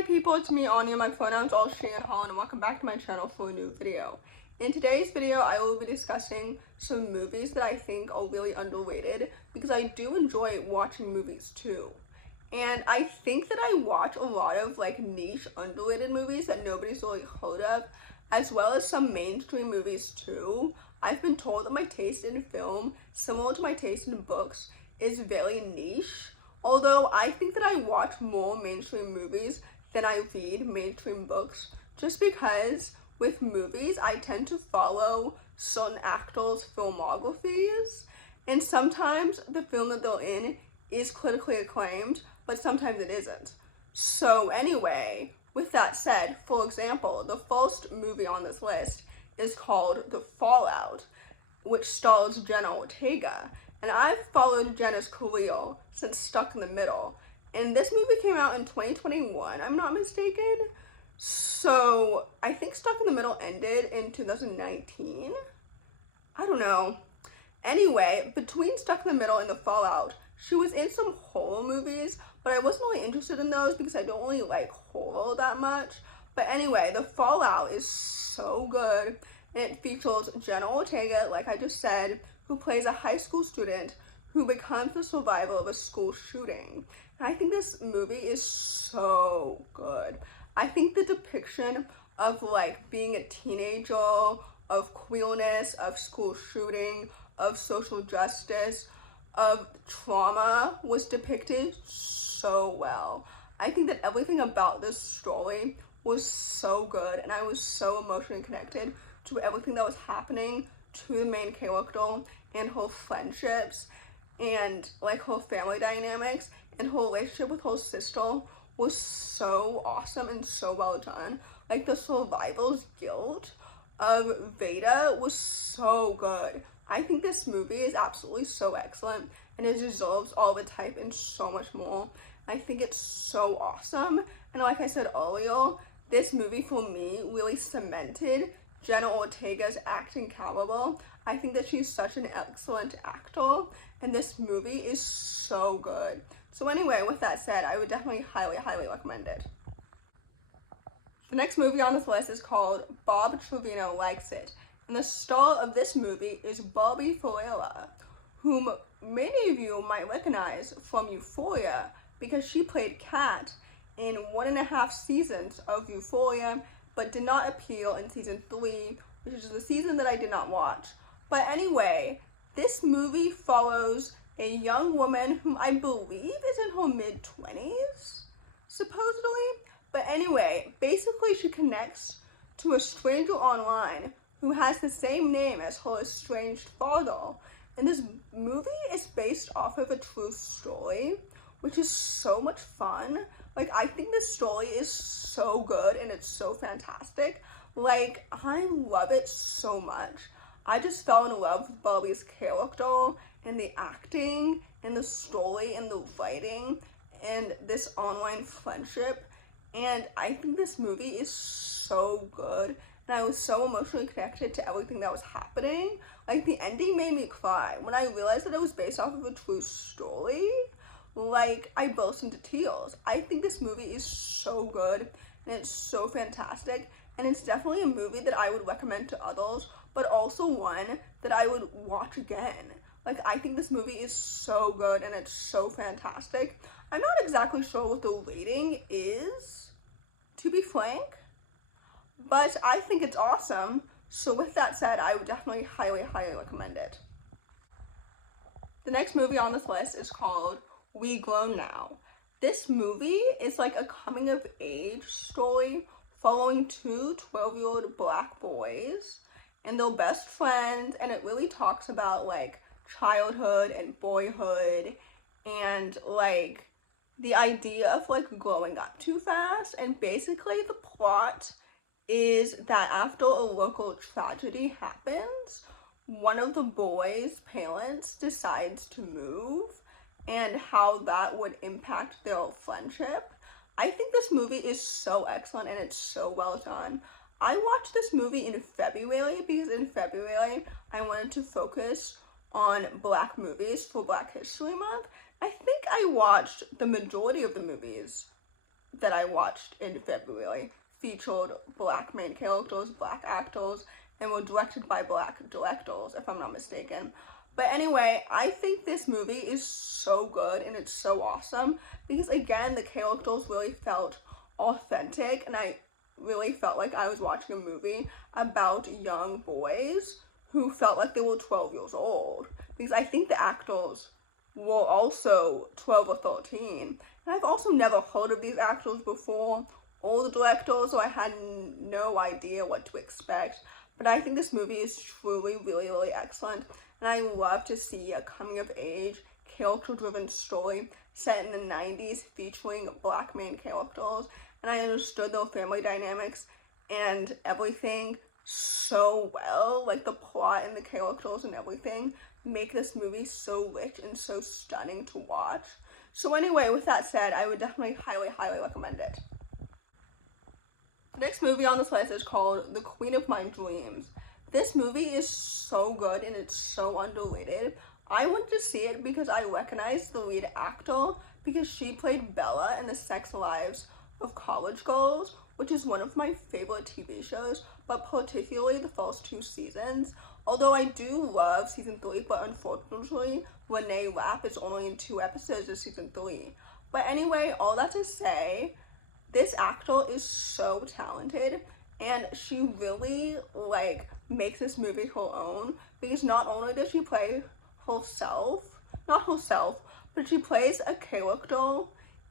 Hi people, it's me Anja, my pronouns all she and her, and welcome back to my channel for a new video. In today's video, I will be discussing some movies that I think are really underrated because I do enjoy watching movies too. And I think that I watch a lot of niche underrated movies that nobody's really heard of, as well as some mainstream movies too. I've been told that my taste in film, similar to my taste in books, is very niche. Although I think that I watch more mainstream movies than I read mainstream books, just because with movies I tend to follow certain actors' filmographies, and sometimes the film that they're in is critically acclaimed, but sometimes it isn't. So anyway, with that said, for example, the first movie on this list is called The Fallout, which stars Jenna Ortega. And I've followed Jenna's career since Stuck in the Middle. And this movie came out in 2021, I'm not mistaken. So I think Stuck in the Middle ended in 2019. I don't know. Anyway, between Stuck in the Middle and The Fallout, she was in some horror movies, but I wasn't really interested in those because I don't really like horror that much. But anyway, The Fallout is so good. And it features Jenna Ortega, like I just said, who plays a high school student who becomes the survivor of a school shooting. And I think this movie is so good. I think the depiction of being a teenager, of queerness, of school shooting, of social justice, of trauma was depicted so well. I think that everything about this story was so good, and I was so emotionally connected to everything that was happening to the main character and her friendships and her family dynamics, and her relationship with her sister was so awesome and so well done. The survivor's guilt of Veda was so good. I think this movie is absolutely so excellent, and it deserves all the hype and so much more. I think it's so awesome, and like I said earlier, this movie for me really cemented Jenna Ortega's acting caliber. I think that she's such an excellent actor, and this movie is so good. So anyway, with that said, I would definitely highly recommend it. The next movie on this list is called Bob Trevino Likes It, and the star of this movie is Barbie Ferreira, whom many of you might recognize from Euphoria because she played Kat in 1.5 seasons of Euphoria, but did not appear in season 3, which is the season that I did not watch. But anyway, this movie follows a young woman whom I believe is in her mid-20s, supposedly. But anyway, basically she connects to a stranger online who has the same name as her estranged father. And this movie is based off of a true story, which is so much fun. I think this story is so good and it's so fantastic. I love it so much. I just fell in love with Barbie's character and the acting and the story and the writing and this online friendship. And I think this movie is so good. And I was so emotionally connected to everything that was happening. The ending made me cry. When I realized that it was based off of a true story, I burst into tears. I think this movie is so good and it's so fantastic, and it's definitely a movie that I would recommend to others, but also one that I would watch again. I think this movie is so good and it's so fantastic. I'm not exactly sure what the rating is, to be frank, but I think it's awesome. So with that said, I would definitely highly recommend it. The next movie on this list is called We Grown Now. This movie is a coming of age story following two 12-year-old black boys and their best friends, and it really talks about childhood and boyhood and the idea of growing up too fast. And basically the plot is that after a local tragedy happens, one of the boys' parents decides to move, and how that would impact their friendship. I think this movie is so excellent and it's so well done. I watched this movie in February because in February I wanted to focus on Black movies for Black History Month. I think I watched the majority of the movies that I watched in February featured black main characters, black actors, and were directed by black directors, if I'm not mistaken. But anyway, I think this movie is so good and it's so awesome because, again, the characters really felt authentic, and I really felt like I was watching a movie about young boys who felt like they were 12 years old, because I think the actors were also 12 or 13, and I've also never heard of these actors before or the directors, so I had no idea what to expect. But I think this movie is truly really excellent, and I love to see a coming of age character driven story set in the 90s featuring black main characters, and I understood their family dynamics and everything so well. Like, the plot and the characters and everything make this movie so rich and so stunning to watch. So anyway, with that said, I would definitely highly recommend it. The next movie on this list is called The Queen of My Dreams. This movie is so good and it's so underrated. I wanted to see it because I recognized the lead actor because she played Bella in The Sex Lives of College Girls, which is one of my favorite TV shows, but particularly the first 2 seasons. Although I do love season 3, but unfortunately, Renee Rapp is only in 2 episodes of season 3. But anyway, all that to say, this actor is so talented, and she really, like, makes this movie her own, because not only does she play not herself, but she plays a character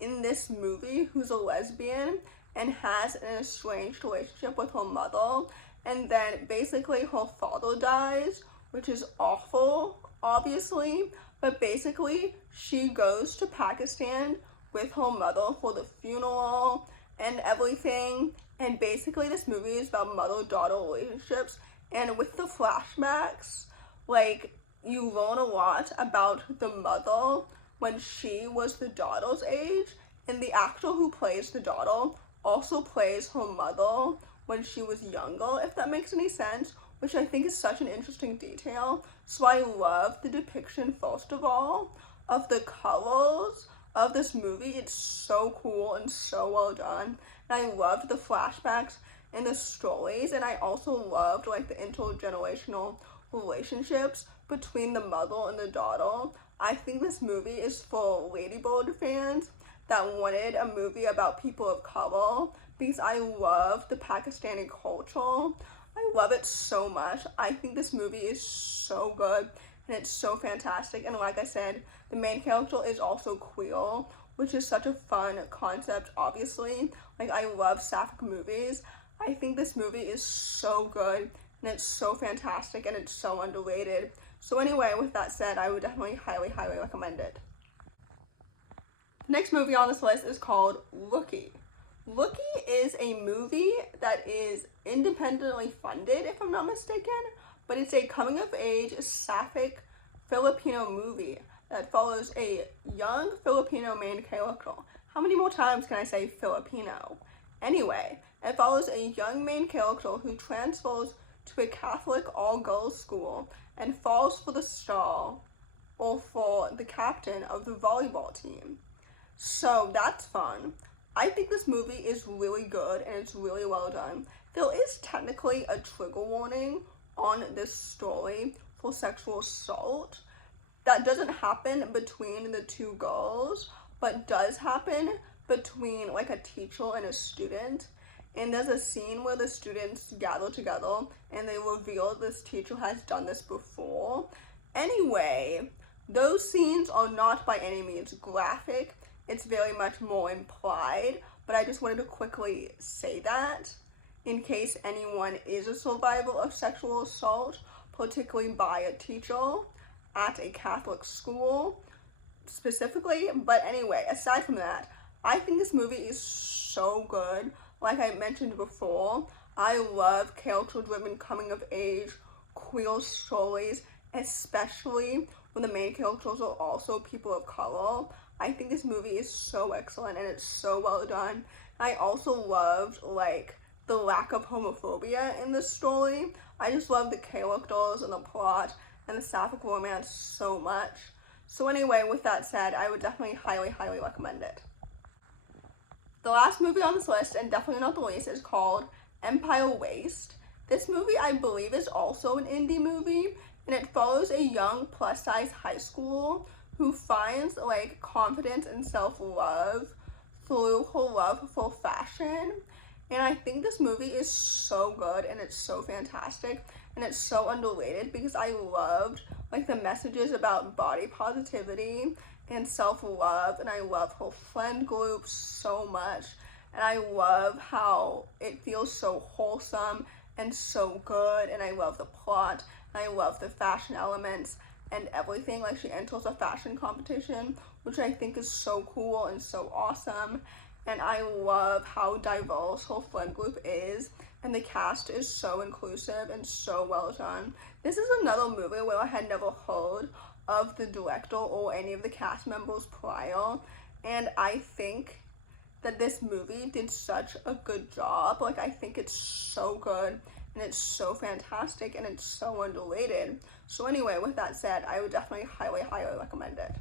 in this movie who's a lesbian and has an estranged relationship with her mother, and then basically her father dies, which is awful, obviously, but basically she goes to Pakistan with her mother for the funeral and everything, and basically this movie is about mother-daughter relationships, and with the flashbacks, like, you learn a lot about the mother when she was the daughter's age, and the actor who plays the daughter also plays her mother when she was younger, if that makes any sense, which I think is such an interesting detail. So I love the depiction, first of all, of the colors of this movie. It's so cool and so well done, and I loved the flashbacks and the stories, and I also loved, like, the intergenerational relationships between the mother and the daughter. I think this movie is for Ladybird fans that wanted a movie about people of color, because I love the Pakistani culture. I love it so much. I think this movie is so good and it's so fantastic, and like I said, the main character is also queer, which is such a fun concept, obviously. Like, I love sapphic movies. I think this movie is so good and it's so fantastic and it's so underrated. So anyway, with that said, I would definitely highly recommend it. The next movie on this list is called Rookie. Rookie is a movie that is independently funded, if I'm not mistaken, but it's a coming-of-age sapphic Filipino movie that follows a young Filipino main character. How many more times can I say Filipino? Anyway, it follows a young main character who transfers to a Catholic all-girls school and falls for the star, or for the captain of the volleyball team. So that's fun. I think this movie is really good and it's really well done. There is technically a trigger warning on this story for sexual assault. That doesn't happen between the 2 girls, but does happen between, like, a teacher and a student. And there's a scene where the students gather together and they reveal this teacher has done this before. Anyway, those scenes are not by any means graphic. It's very much more implied, but I just wanted to quickly say that in case anyone is a survivor of sexual assault, particularly by a teacher at a Catholic school specifically. But anyway, aside from that, I think this movie is so good. Like I mentioned before, I love character-driven coming-of-age queer stories, especially when the main characters are also people of color. I think this movie is so excellent and it's so well done. I also loved, like, the lack of homophobia in this story. I just love the characters and the plot and the sapphic romance so much. So anyway, with that said, I would definitely highly recommend it. The last movie on this list, and definitely not the least, is called Empire Waste. This movie, I believe, is also an indie movie, and it follows a young plus-size high school who finds like confidence and self-love through her love for fashion. And I think this movie is so good and it's so fantastic and it's so underrated because I loved like the messages about body positivity and self-love, and I love her friend group so much, and I love how it feels so wholesome and so good, and I love the plot, and I love the fashion elements and everything. Like, she enters a fashion competition, which I think is so cool and so awesome, and I love how diverse her friend group is, and the cast is so inclusive and so well done. This is another movie where I had never heard of the director or any of the cast members prior, and I think that this movie did such a good job. Like, I think it's so good and it's so fantastic and it's so underrated. So anyway, with that said, I would definitely highly recommend it.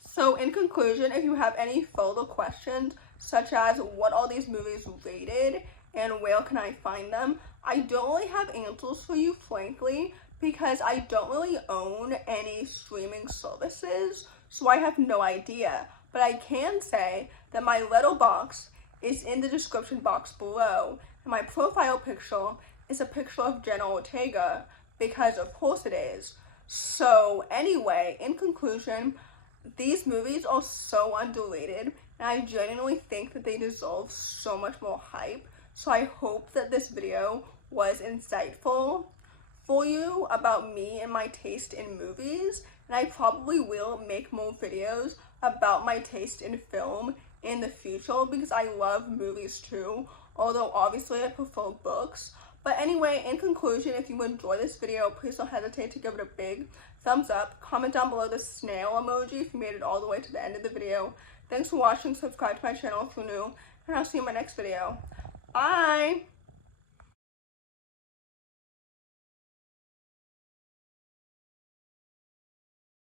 So in conclusion, if you have any further questions, such as what are these movies rated and where can I find them, I don't really have answers for you, frankly, because I don't really own any streaming services, so I have no idea. But I can say that my Letterboxd is in the description box below, and my profile picture is a picture of Jenna Ortega, because of course it is. So anyway, in conclusion, these movies are so underrated, and I genuinely think that they deserve so much more hype. So I hope that this video was insightful for you about me and my taste in movies, and I probably will make more videos about my taste in film in the future because I love movies too, although obviously I prefer books. But anyway, in conclusion, if you enjoyed this video, please don't hesitate to give it a big thumbs up. Comment down below the snail emoji if you made it all the way to the end of the video. Thanks for watching. Subscribe to my channel if you're new, and I'll see you in my next video. Bye!